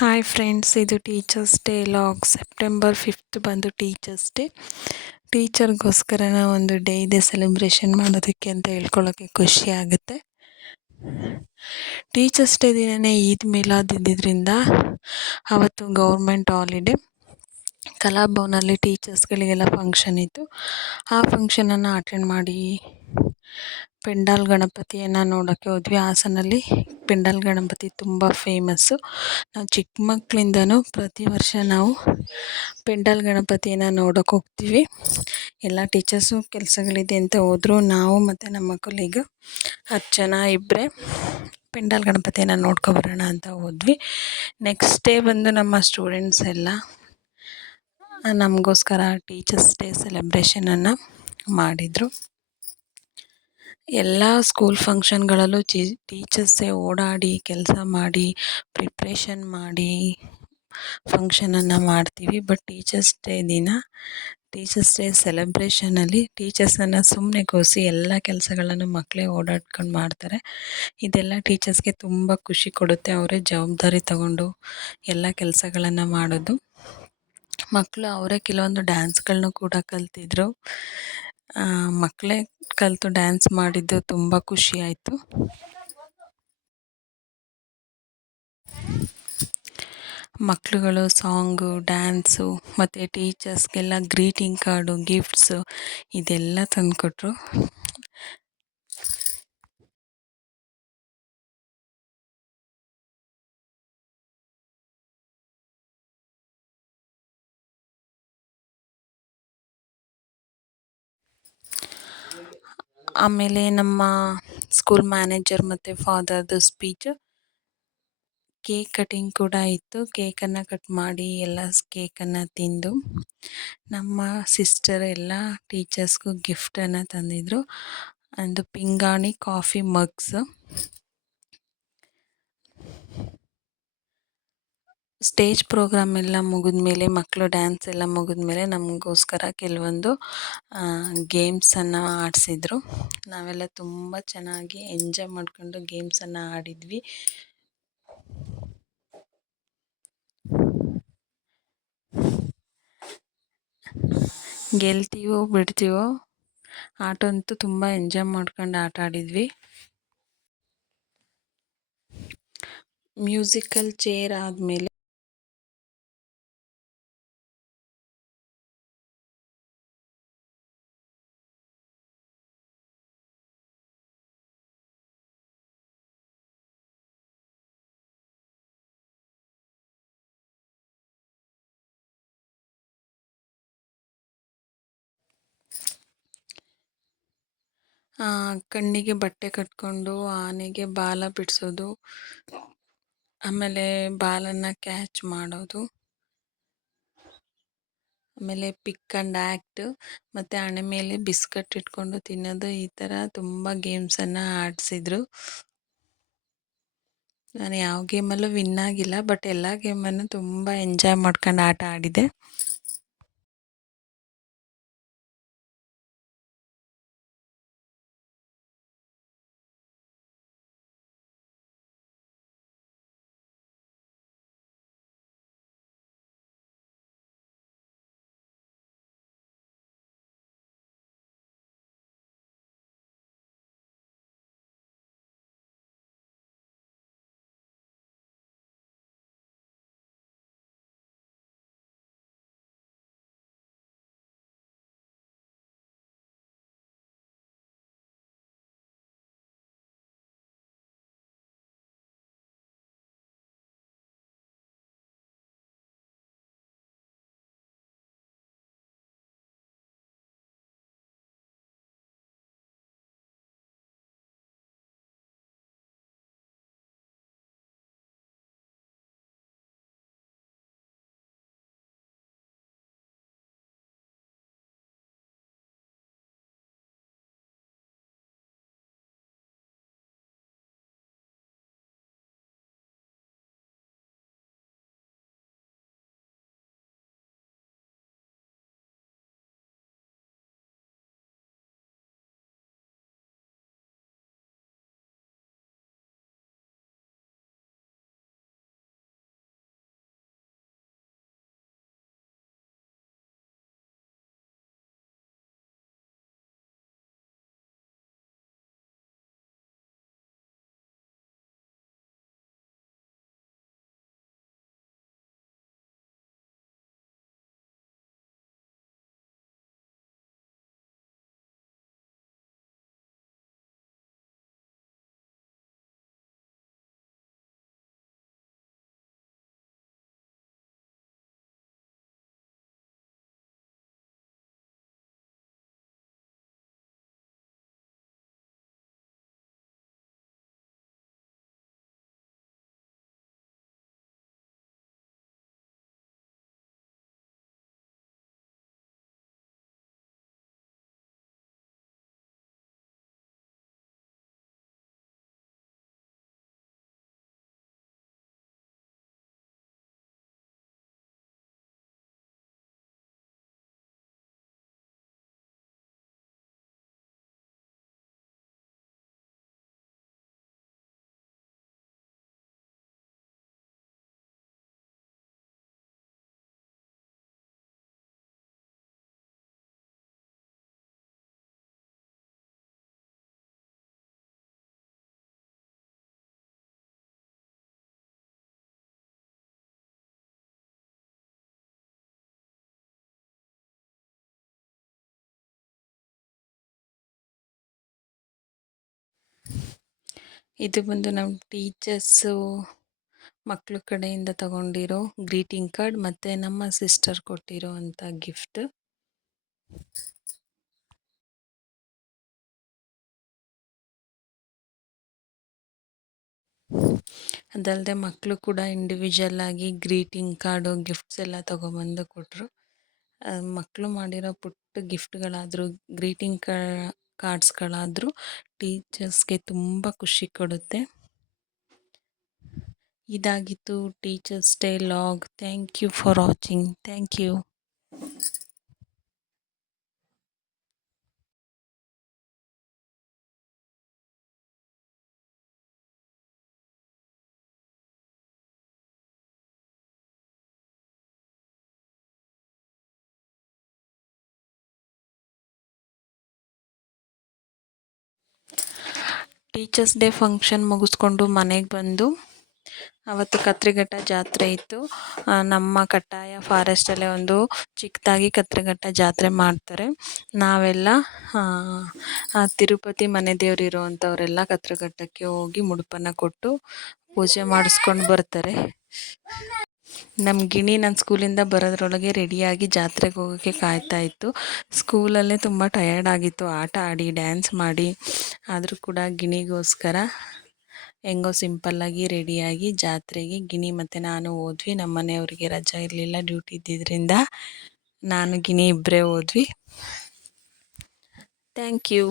Hi friends, ಇದು teachers day log. September 5th ಬಂದು teachers day. ಟೀಚರ್ಗೋಸ್ಕರನ ಒಂದು ಡೇ ಇದೆ ಸೆಲೆಬ್ರೇಷನ್ ಮಾಡೋದಕ್ಕೆ ಅಂತ ಹೇಳ್ಕೊಳ್ಳೋಕ್ಕೆ ಖುಷಿ ಆಗುತ್ತೆ. ಟೀಚರ್ಸ್ ಡೇ ದಿನವೇ ಈದ್ ಮಿಲಾದ್ ಇದ್ದಿದ್ದರಿಂದ ಅವತ್ತು ಗೌರ್ಮೆಂಟ್ ಹಾಲಿಡೇ. ಕಲಾಭವನಲ್ಲಿ ಟೀಚರ್ಸ್ಗಳಿಗೆಲ್ಲ ಫಂಕ್ಷನ್ ಇತ್ತು. ಆ ಫಂಕ್ಷನನ್ನು ಅಟೆಂಡ್ ಮಾಡಿ ಪೆಂಡಾಲ್ ಗಣಪತಿಯನ್ನು ನೋಡೋಕ್ಕೆ ಹೋದ್ವಿ. ಹಾಸನಲ್ಲಿ ಪೆಂಡಾಲ್ ಗಣಪತಿ ತುಂಬ ಫೇಮಸ್ಸು. ನಾವು ಚಿಕ್ಕ ಮಕ್ಕಳಿಂದನೂ ಪ್ರತಿ ವರ್ಷ ನಾವು ಪೆಂಡಾಲ್ ಗಣಪತಿಯನ್ನು ನೋಡೋಕೆ ಹೋಗ್ತೀವಿ. ಎಲ್ಲ ಟೀಚರ್ಸು ಕೆಲಸಗಳಿದೆ ಅಂತ ಹೋದ್ರು. ನಾವು ಮತ್ತು ನಮ್ಮ ಕೊಲೀಗ 10 ಜನ ಇಬ್ಬರೇ ಪೆಂಡಾಲ್ ಗಣಪತಿಯನ್ನು ನೋಡ್ಕೊಬರೋಣ ಅಂತ ಹೋದ್ವಿ. ನೆಕ್ಸ್ಟ್ ಡೇ ಬಂದು ನಮ್ಮ ಸ್ಟೂಡೆಂಟ್ಸ್ ಎಲ್ಲ ನಮಗೋಸ್ಕರ ಟೀಚರ್ಸ್ ಡೇ ಸೆಲೆಬ್ರೇಷನನ್ನು ಮಾಡಿದರು. ಎಲ್ಲ ಸ್ಕೂಲ್ ಫಂಕ್ಷನ್ಗಳಲ್ಲೂ ಟೀಚರ್ಸೇ ಓಡಾಡಿ ಕೆಲಸ ಮಾಡಿ ಪ್ರಿಪ್ರೇಷನ್ ಮಾಡಿ ಫಂಕ್ಷನನ್ನು ಮಾಡ್ತೀವಿ. ಬಟ್ ಟೀಚರ್ಸ್ ಡೇ ದಿನ ಟೀಚರ್ಸ್ ಡೇ ಸೆಲೆಬ್ರೇಷನಲ್ಲಿ ಟೀಚರ್ಸನ್ನು ಸುಮ್ಮನೆ ಕೂರಿಸಿ ಎಲ್ಲ ಕೆಲಸಗಳನ್ನು ಮಕ್ಕಳೇ ಓಡಾಡ್ಕೊಂಡು ಮಾಡ್ತಾರೆ. ಇದೆಲ್ಲ ಟೀಚರ್ಸ್ಗೆ ತುಂಬ ಖುಷಿ ಕೊಡುತ್ತೆ. ಅವರೇ ಜವಾಬ್ದಾರಿ ತಗೊಂಡು ಎಲ್ಲ ಕೆಲಸಗಳನ್ನು ಮಾಡೋದು. ಮಕ್ಕಳು ಅವರೇ ಕೆಲವೊಂದು ಡ್ಯಾನ್ಸ್ಗಳನ್ನೂ ಕೂಡ ಕಲ್ತಿದ್ರು. ಮಕ್ಕಳೇ ಕಲಿತು ಡ್ಯಾನ್ಸ್ ಮಾಡಿದ್ದು ತುಂಬ ಖುಷಿ ಆಯಿತು. ಮಕ್ಕಳುಗಳು ಸಾಂಗು, ಡ್ಯಾನ್ಸು ಮತ್ತು ಟೀಚರ್ಸ್ಗೆಲ್ಲ ಗ್ರೀಟಿಂಗ್ ಕಾರ್ಡು, ಗಿಫ್ಟ್ಸು ಇದೆಲ್ಲ ತಂದುಕೊಟ್ರು. ಆಮೇಲೆ ನಮ್ಮ ಸ್ಕೂಲ್ ಮ್ಯಾನೇಜರ್ ಮತ್ತು ಫಾದರ್ದು ಸ್ಪೀಚು. ಕೇಕ್ ಕಟಿಂಗ್ ಕೂಡ ಇತ್ತು. ಕೇಕನ್ನು ಕಟ್ ಮಾಡಿ ಎಲ್ಲ ಕೇಕನ್ನು ತಿಂದು ನಮ್ಮ ಸಿಸ್ಟರ್ ಎಲ್ಲ ಟೀಚರ್ಸ್ಗೂ ಗಿಫ್ಟನ್ನು ತಂದಿದ್ರು. ಒಂದು ಪಿಂಗಾಣಿ ಕಾಫಿ ಮಗ್ಸ್. ಸ್ಟೇಜ್ ಪ್ರೋಗ್ರಾಮ್ ಎಲ್ಲ ಮುಗಿದ್ಮೇಲೆ, ಮಕ್ಕಳು ಡ್ಯಾನ್ಸ್ ಎಲ್ಲ ಮುಗಿದ್ಮೇಲೆ ನಮಗೋಸ್ಕರ ಕೆಲವೊಂದು ಗೇಮ್ಸನ್ನು ಆಡಿಸಿದ್ರು. ನಾವೆಲ್ಲ ತುಂಬ ಚೆನ್ನಾಗಿ ಎಂಜಾಯ್ ಮಾಡಿಕೊಂಡು ಗೇಮ್ಸನ್ನು ಆಡಿದ್ವಿ. ಗೆಲ್ತೀವೋ ಬಿಡ್ತೀವೋ ಆಟ ಅಂತೂ ತುಂಬ ಎಂಜಾಯ್ ಮಾಡ್ಕೊಂಡು ಆಟ ಆಡಿದ್ವಿ. ಮ್ಯೂಸಿಕಲ್ ಚೇರ್ ಆದಮೇಲೆ ಕಣ್ಣಿಗೆ ಬಟ್ಟೆ ಕಟ್ಕೊಂಡು ಆನೆಗೆ ಬಾಲ ಬಿಡಿಸೋದು, ಆಮೇಲೆ ಬಾಲನ್ನು ಕ್ಯಾಚ್ ಮಾಡೋದು, ಆಮೇಲೆ ಪಿಕ್ ಆ್ಯಂಡ್ ಆ್ಯಕ್ಟ್ ಮತ್ತು ಹಣೆ ಮೇಲೆ ಬಿಸ್ಕಟ್ ಇಟ್ಕೊಂಡು ತಿನ್ನೋದು, ಈ ಥರ ತುಂಬ ಗೇಮ್ಸನ್ನು ಆಡಿಸಿದ್ರು. ನಾನು ಯಾವ ಗೇಮಲ್ಲೂ ವಿನ್ ಆಗಿಲ್ಲ, ಬಟ್ ಎಲ್ಲ ಗೇಮನ್ನು ತುಂಬ ಎಂಜಾಯ್ ಮಾಡ್ಕೊಂಡು ಆಟ ಆಡಿದೆ. ಇದು ಬಂದು ನಮ್ಮ ಟೀಚರ್ಸು ಮಕ್ಳ ಕಡೆಯಿಂದ ತಗೊಂಡಿರೋ ಗ್ರೀಟಿಂಗ್ ಕಾರ್ಡ್ ಮತ್ತು ನಮ್ಮ ಸಿಸ್ಟರ್ ಕೊಟ್ಟಿರೋ ಅಂಥ ಗಿಫ್ಟ್. ಅದಲ್ಲದೆ ಮಕ್ಕಳು ಕೂಡ ಇಂಡಿವಿಜುವಲ್ ಆಗಿ ಗ್ರೀಟಿಂಗ್ ಕಾರ್ಡು ಗಿಫ್ಟ್ಸ್ ಎಲ್ಲ ತೊಗೊಬಂದು ಕೊಟ್ಟರು. ಮಕ್ಕಳು ಮಾಡಿರೋ ಪುಟ್ಟ ಗಿಫ್ಟ್ಗಳಾದರೂ ಗ್ರೀಟಿಂಗ್ ಕಾರ್ಡ್ಸ್ಗಳಾದರೂ ಟೀಚರ್ಸ್ಗೆ ತುಂಬ ಖುಷಿ ಕೊಡುತ್ತೆ. ಇದಾಗಿತ್ತು teachers day log. Thank you for watching. Thank you. Teachers day function ಮುಗಿಸ್ಕೊಂಡು ಮನೆಗೆ ಬಂದು ಅವತ್ತು ಕತ್ರಿಘಟ್ಟ ಜಾತ್ರೆ ಇತ್ತು. ನಮ್ಮ ಕಟ್ಟಾಯ ಫಾರೆಸ್ಟಲ್ಲೇ ಒಂದು ಚಿಕ್ಕದಾಗಿ ಕತ್ರಿಘಟ್ಟ ಜಾತ್ರೆ ಮಾಡ್ತಾರೆ. ನಾವೆಲ್ಲ ತಿರುಪತಿ ಮನೆ ದೇವ್ರು ಇರೋವಂಥವರೆಲ್ಲ ಕತ್ರಿಘಟ್ಟಕ್ಕೆ ಹೋಗಿ ಮುಡುಪನ್ನು ಕೊಟ್ಟು ಪೂಜೆ ಮಾಡಿಸ್ಕೊಂಡು ಬರ್ತಾರೆ. ನಮ್ಮ ಗಿಣಿ ನನ್ನ ಸ್ಕೂಲಿಂದ ಬರೋದ್ರೊಳಗೆ ರೆಡಿಯಾಗಿ ಜಾತ್ರೆಗೆ ಹೋಗೋಕ್ಕೆ ಕಾಯ್ತಾ ಇತ್ತು. ಸ್ಕೂಲಲ್ಲೇ ತುಂಬ ಟಯರ್ಡ್ ಆಗಿತ್ತು, ಆಟ ಆಡಿ ಡ್ಯಾನ್ಸ್ ಮಾಡಿ. ಆದರೂ ಕೂಡ ಗಿಣಿಗೋಸ್ಕರ ಹೆಂಗೋ ಸಿಂಪಲ್ಲಾಗಿ ರೆಡಿಯಾಗಿ ಜಾತ್ರೆಗೆ ಗಿಣಿ ಮತ್ತು ನಾನು ಹೋದ್ವಿ. ನಮ್ಮ ಮನೆಯವ್ರಿಗೆ ರಜಾ ಇರಲಿಲ್ಲ, ಡ್ಯೂಟಿ ಇದ್ದಿದ್ದರಿಂದ ನಾನು ಗಿಣಿ ಇಬ್ಬರೇ ಹೋದ್ವಿ. Thank you.